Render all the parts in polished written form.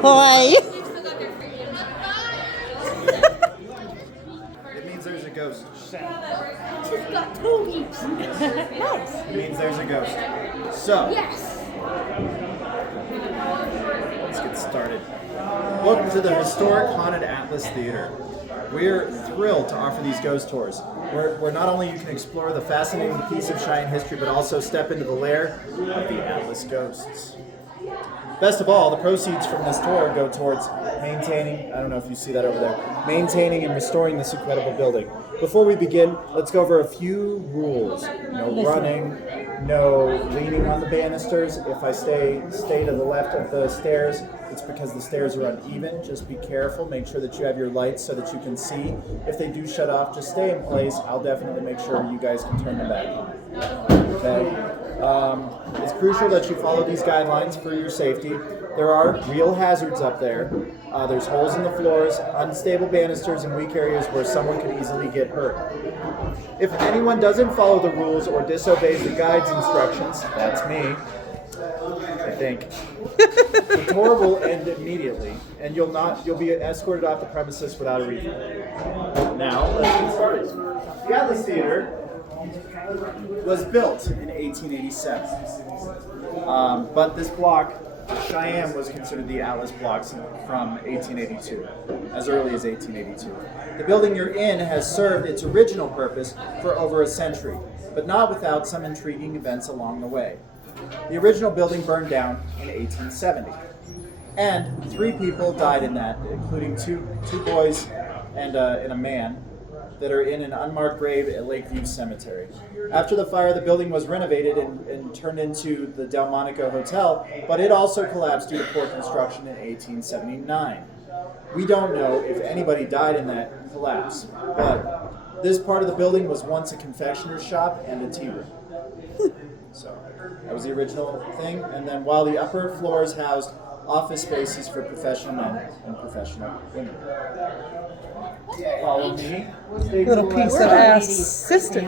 Why? It means there's a ghost. Just got 2 weeks. Nice. It means there's a ghost. So, Yes. let's get started. Welcome to the historic Haunted Atlas Theater. We're thrilled to offer these ghost tours, where not only you can explore the fascinating piece of Cheyenne history, but also step into the lair of the Atlas ghosts. Best of all, the proceeds from this tour go towards maintaining, I don't know if you see that over there, maintaining and restoring this incredible building. Before we begin, let's go over a few rules. No running, no leaning on the banisters. If I stay to the left of the stairs, it's because the stairs are uneven. Just be careful. Make sure that you have your lights so that you can see. If they do shut off, just stay in place. I'll definitely make sure you guys can turn them back on. Okay? It's crucial that you follow these guidelines for your safety. There are real hazards up there. There's holes in the floors, unstable banisters, and weak areas where someone could easily get hurt. If anyone doesn't follow the rules or disobeys the guide's instructions, that's me, I think. The tour will end immediately, and you'll be escorted off the premises without a refund. Now, let's get started. The Atlas Theater was built in 1887, but this block, Cheyenne, was considered the Atlas blocks from 1882, as early as 1882. The building you're in has served its original purpose for over a century, but not without some intriguing events along the way. The original building burned down in 1870, and 3 people died in that, including two boys and a man, that are in an unmarked grave at Lakeview Cemetery. After the fire, the building was renovated and turned into the Delmonico Hotel, but it also collapsed due to poor construction in 1879. We don't know if anybody died in that collapse, but this part of the building was once a confectioner's shop and a tea room. So that was the original thing, and then while the upper floors housed office spaces for professional men and professional women. Follow me. Little piece of ass sister.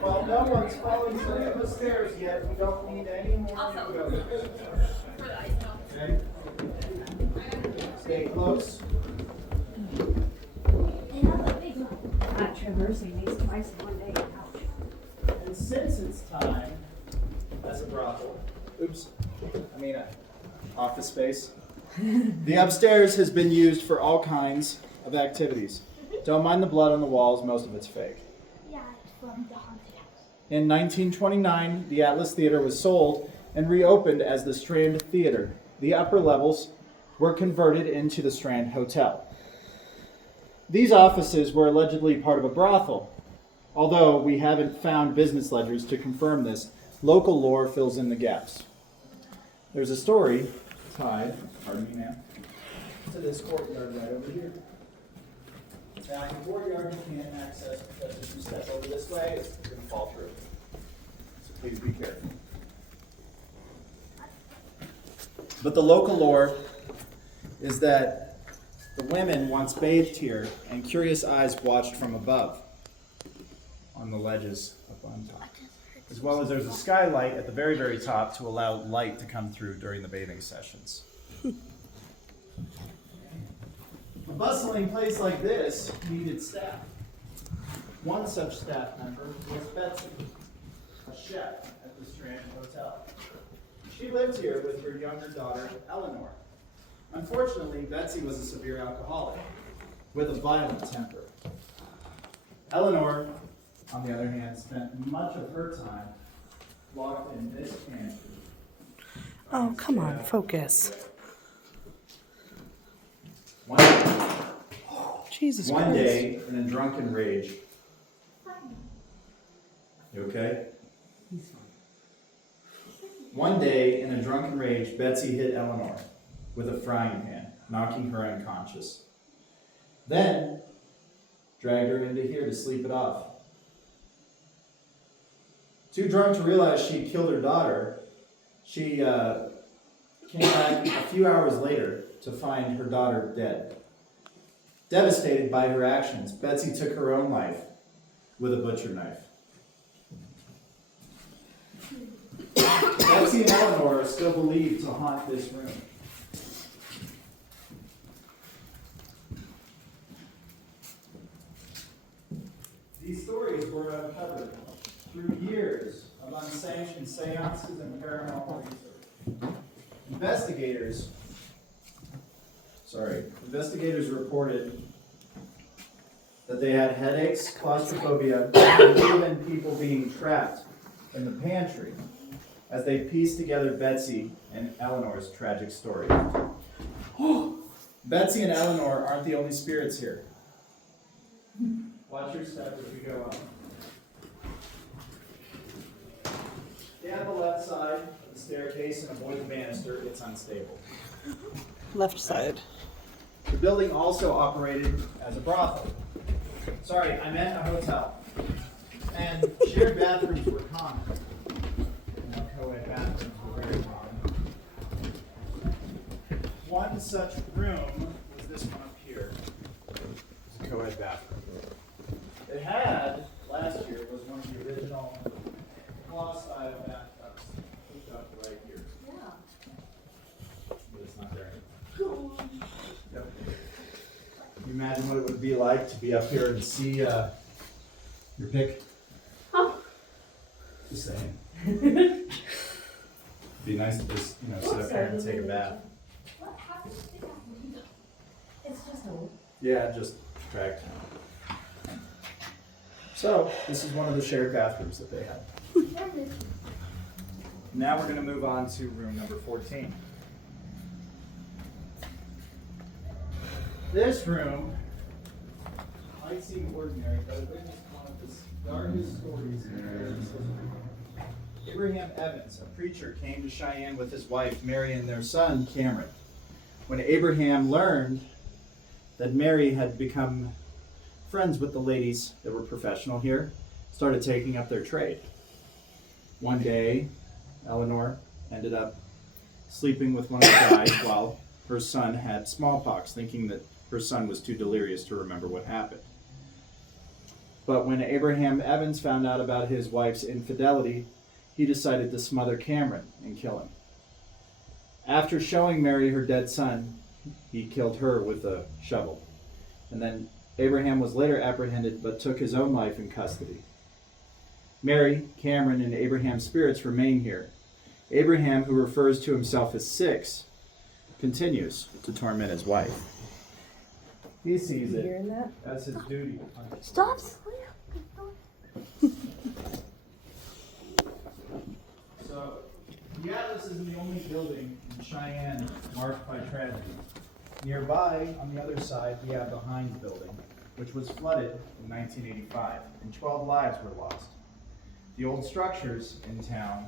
Well, no one's following through the stairs yet. We don't need any more to go. Okay? Stay close. Not traversing these twice in one day. Ouch. And since it's time as a brothel, office space, the upstairs has been used for all kinds of activities. Don't mind the blood on the walls, most of it's fake. Yeah, it's from the haunted house. In 1929, the Atlas Theater was sold and reopened as the Strand Theater. The upper levels were converted into the Strand Hotel. These offices were allegedly part of a brothel. Although we haven't found business ledgers to confirm this, local lore fills in the gaps. There's a story tied, pardon me ma'am, to this courtyard right over here. Now the courtyard you can't access because if you step over this way, it's going to fall through. So please be careful. But the local lore is that the women once bathed here and curious eyes watched from above on the ledges up on top. As well as there's a skylight at the very, very top to allow light to come through during the bathing sessions. A bustling place like this needed staff. One such staff member was Betsy, a chef at the Strand Hotel. She lived here with her younger daughter, Eleanor. Unfortunately, Betsy was a severe alcoholic with a violent temper. Eleanor, on the other hand, spent much of her time locked in this pantry. Oh, come on, focus. Jesus One Christ. day, in a drunken rage. You okay? One day, in a drunken rage, Betsy hit Eleanor with a frying pan, knocking her unconscious. Then, dragged her into here to sleep it off. Too drunk to realize she had killed her daughter, she came back a few hours later to find her daughter dead. Devastated by her actions, Betsy took her own life with a butcher knife. Betsy and Eleanor are still believed to haunt this room. These stories were uncovered through years of unsanctioned seances and paranormal research. Investigators reported that they had headaches, claustrophobia, and even people being trapped in the pantry as they pieced together Betsy and Eleanor's tragic story. Betsy and Eleanor aren't the only spirits here. Watch your step as we go up. Stay on the left side of the staircase and avoid the banister, it's unstable. Left side. The building also operated as a brothel. Sorry, I meant a hotel. And shared bathrooms were common. Co-ed bathrooms were very common. One such room was this one up here. It's a co-ed bathroom. It had, last year, was one of the original claw-style bathtubs hooked up right here. Yeah. But it's not there. Yep. Can you imagine what it would be like to be up here and see your pick? Oh. Just saying. Be nice to just, sit up here and take a bath. What happened to that? It's just old. Yeah, just tracked. So, this is one of the shared bathrooms that they had. Now we're going to move on to room number 14. This room might seem ordinary, but it witnessed one of the darkest stories in American history. Abraham Evans, a preacher, came to Cheyenne with his wife, Mary, and their son, Cameron. When Abraham learned that Mary had become friends with the ladies that were professional here, started taking up their trade. One day, Eleanor ended up sleeping with one of the guys while her son had smallpox, thinking that her son was too delirious to remember what happened. But when Abraham Evans found out about his wife's infidelity, he decided to smother Cameron and kill him. After showing Mary her dead son, he killed her with a shovel. And then Abraham was later apprehended but took his own life in custody. Mary, Cameron, and Abraham's spirits remain here. Abraham, who refers to himself as Six, continues to torment his wife. He sees it as his duty. Stop. So, the Atlas isn't the only building in Cheyenne marked by tragedy. Nearby, on the other side, we have the Hines Building, which was flooded in 1985, and 12 lives were lost. The old structures in town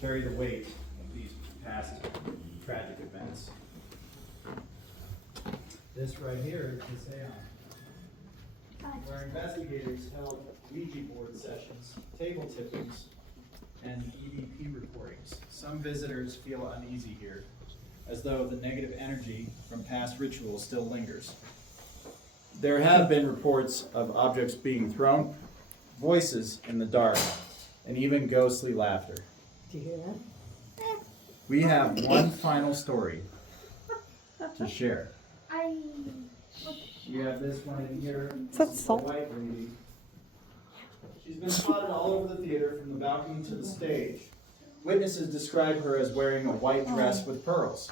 carry the weight of these past tragic events. This right here is the seance, where investigators held Ouija board sessions, table tippings, and EVP recordings. Some visitors feel uneasy here, as though the negative energy from past rituals still lingers. There have been reports of objects being thrown, voices in the dark, and even ghostly laughter. Do you hear that? We have one final story to share. We have this one in here. Is that The salt? white lady. She's been spotted all over the theater from the balcony to the stage. Witnesses describe her as wearing a white dress with pearls.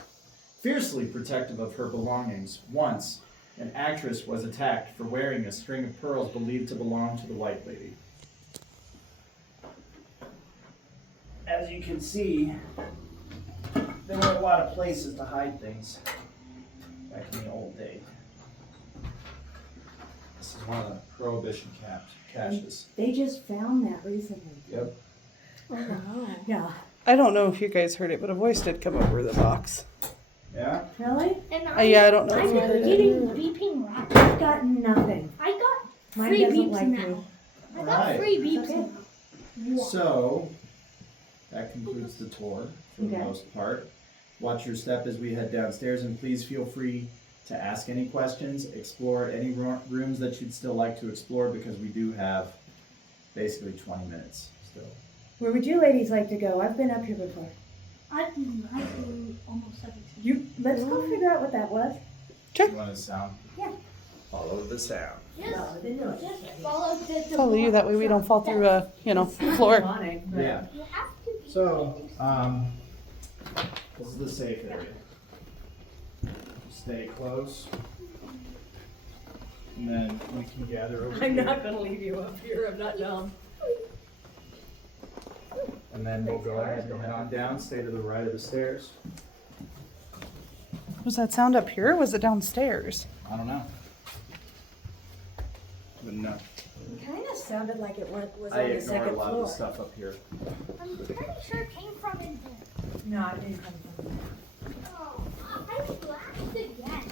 Fiercely protective of her belongings, once an actress was attacked for wearing a string of pearls believed to belong to the white lady. As you can see, there were a lot of places to hide things back in the old day. This is one of the Prohibition caches. They just found that recently. Yep. Oh, wow. Yeah. I don't know if you guys heard it, but a voice did come over the box. Yeah? Really? And Yeah, I don't know if I'm you heard it. getting beeping rocks. I've got nothing. I got Mine free doesn't beeps like now. me. I got Alright. free beeps Okay. now. So, that concludes the tour for the Okay. most part. Watch your step as we head downstairs, and please feel free to ask any questions, explore any rooms that you'd still like to explore, because we do have basically 20 minutes still. Where would you ladies like to go? I've been up here before. I've been almost 17. Let's go figure out what that was. You want the sound? Yeah. Follow the sound. Just follow the Follow you, that way we don't fall through a, floor. Yeah. You have to be. So, this is the safe area. Stay close. And then we can gather over I'm here. not gonna leave you up here. I'm not dumb. And then we'll go ahead and head on down, stay to the right of the stairs. Was that sound up here or was it downstairs? I don't know. Wouldn't know. It kind of sounded like it was I on the ignore a second lot of the floor. stuff up here. I'm pretty sure it came from in there. No, it didn't come from there. Oh, I laughed again.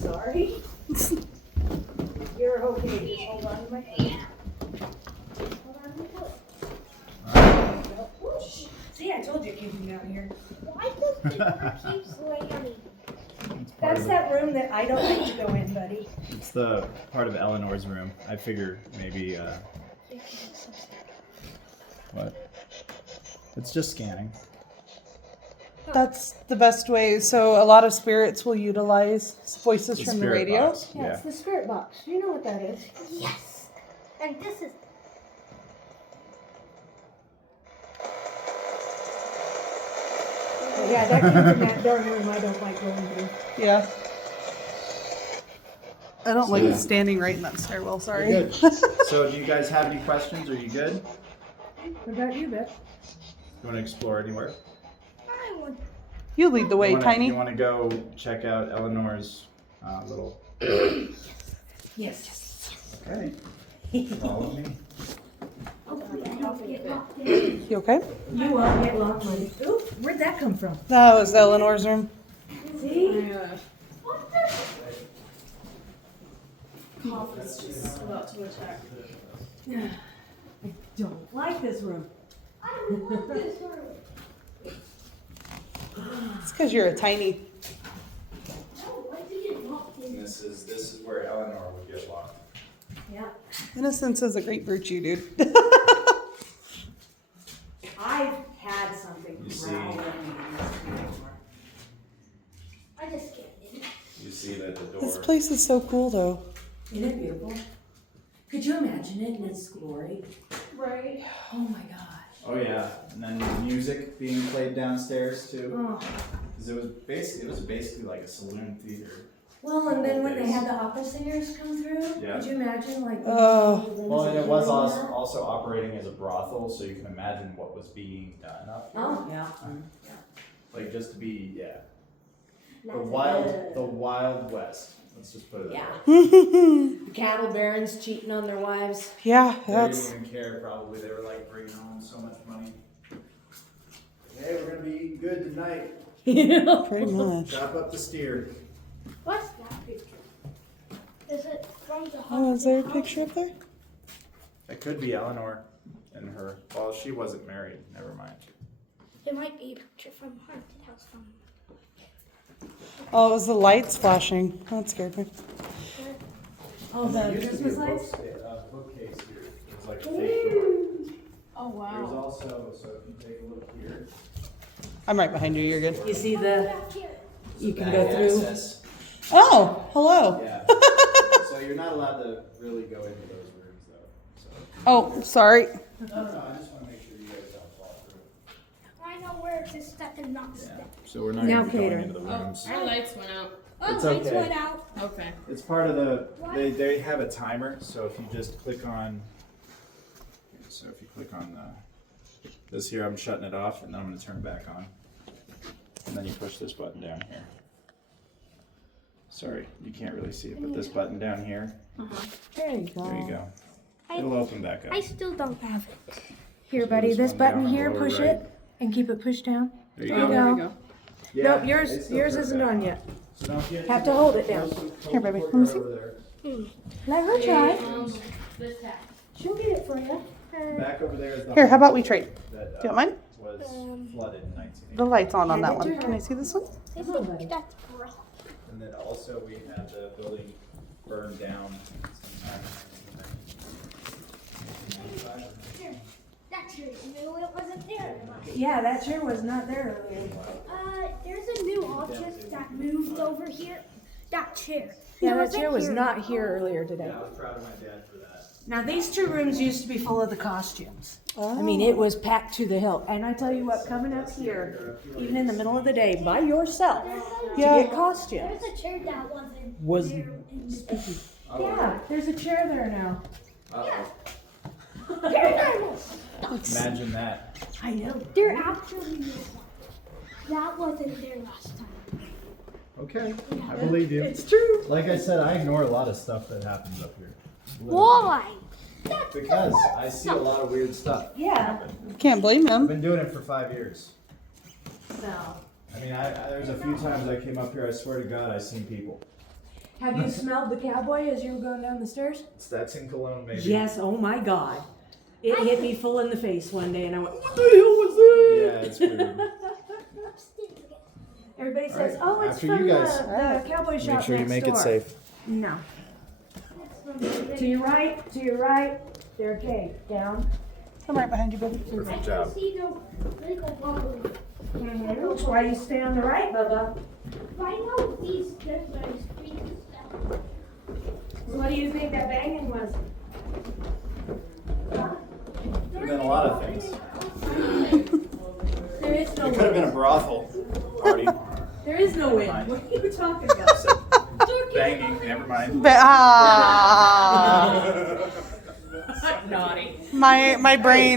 Sorry. You're okay. Just hold on to my hand. Hold on, let me do it. See, I told you it came from down here. Why does the door keep slamming? That's that room that I don't like to go in, buddy. It's the part of Eleanor's room. I figure maybe, what? It's just scanning. That's the best way. So a lot of spirits will utilize voices from the spirit radio. box, Yeah, Yeah. it's the spirit box. You know what that is. Yes. And this is. Yeah, that came from that darn room I don't like going through. Yeah. I don't like Yeah. standing right in that stairwell, sorry. You're good. So do you guys have any questions? Are you good? What about you, Beth? You want to explore anywhere? I want. You lead the way, You wanna- Tiny. You want to go check out Eleanor's little... Yes. Okay. Follow me. Hopefully, I don't get locked in. You okay? You won't get locked money. Ooh, where'd that come from? That was Eleanor's room. See? What the? I don't like this room. I love this room. It's because you're a tiny. No, why did you get locked in? This is where Eleanor would get locked. Yeah. Innocence is a great virtue, dude. I've had something You see- growl in me before. I just can't in. You see that the This door... place is so cool, though. Isn't it beautiful? Could you imagine it in its glory? Right. Oh my God. Oh yeah, and then the music being played downstairs too. Oh. Because it was basically like a saloon theater. Well, and then when they had the opera singers come through, Yeah. could you imagine like? Oh. Well, and it was doing also, that? also operating as a brothel, so you can imagine what was being done up here. Oh, yeah. Like just to be, yeah, the That's wild west. Let's just put it Yeah. that way. The cattle barons cheating on their wives. Yeah, They that's. didn't even care. Probably they were like bringing home so much money. Hey, we're gonna be eating good tonight. Yeah. Pretty much. Chop up the steer. What's that picture? Is it from the Oh, is there a haunted picture up there? It could be Eleanor and her. Well, she wasn't married. Never mind. house? It might be a picture from haunted house from. Oh, it was the lights flashing. That scared me. Oh, There the used to be Christmas a lights? bookcase here. It was like a fake door. Oh There's also, so if you take a look here. I'm right behind you. You're good. You see the? Back here. You can back go through. access. Oh, hello. Yeah. So you're not allowed to really go into those rooms though. So. Oh, sorry. No, I just want to make sure you guys don't fall through. I know where to step and not step. So we're not Now, gonna be going Cater. into the rooms. Our lights went out. Oh, It's lights okay. went out. Okay. It's part of the, they have a timer, so if you just click on, so if you click on this here, I'm shutting it off, and then I'm gonna turn it back on. And then you push this button down here. Sorry, you can't really see it, but this button down here, There you go. there you go. It'll open back up. I still don't have it. Here, So buddy, this this one button down here, lower push right. it and keep it pushed down. There you There you go. go. There we go. Yeah, Nope, they yours still yours turn it isn't back on yet. So don't get Have to hold it down. Here, baby, Cord let me see. over there. Let her try. This hat. She'll get it for you. Back over there is the Here, how about we trade? that Do you want mine? was flooded in 1980. The light's on that Hand it one. to her. Can I see this one? This Hello, is buddy. that's rough. And then also we had the building burned down sometime in 1995. Here, that's yours. And so it wasn't there. Yeah, that chair was not there earlier. There's a new object that moved over here. That chair. Yeah, It that wasn't chair was here. not here earlier today. I was proud of my dad for that. Now, these two rooms used to be full of the costumes. I mean, it was packed to the hilt. And I tell you what, coming up here, even in the middle of the day, by yourself, to Yeah. get costumes. There's a chair that wasn't Was there in the Yeah, there's a chair there now. Imagine that. I know. There actually is one. That wasn't there last time. Okay, I believe you. It's true. Like I said, I ignore a lot of stuff that happens up here. Why? Because I see a lot of weird stuff. Yeah. Can't blame I've him. been doing it for 5 years. No. I mean, there's a few times I came up here, I swear to God, I've seen people. Have you smelled the cowboy as you were going down the stairs? That's in Cologne, maybe. Yes, oh my God. It hit me full in the face one day and I went, what the hell was that? Yeah, it's weird. Everybody says, All right, oh, it's after from you guys. the cowboy shop Make sure you next make door. it safe. No. To your right, they're okay. Down. I'm right behind you, baby. Perfect job. See no legal bubble. That's why you stay on the right, Bubba. I know these there's like streets and stuff. So what do you think that banging was? There's been a lot of things. There is no It could have been a brothel party. There is no wind. What are you talking about? Banging, never mind. But, ah, Naughty. my brain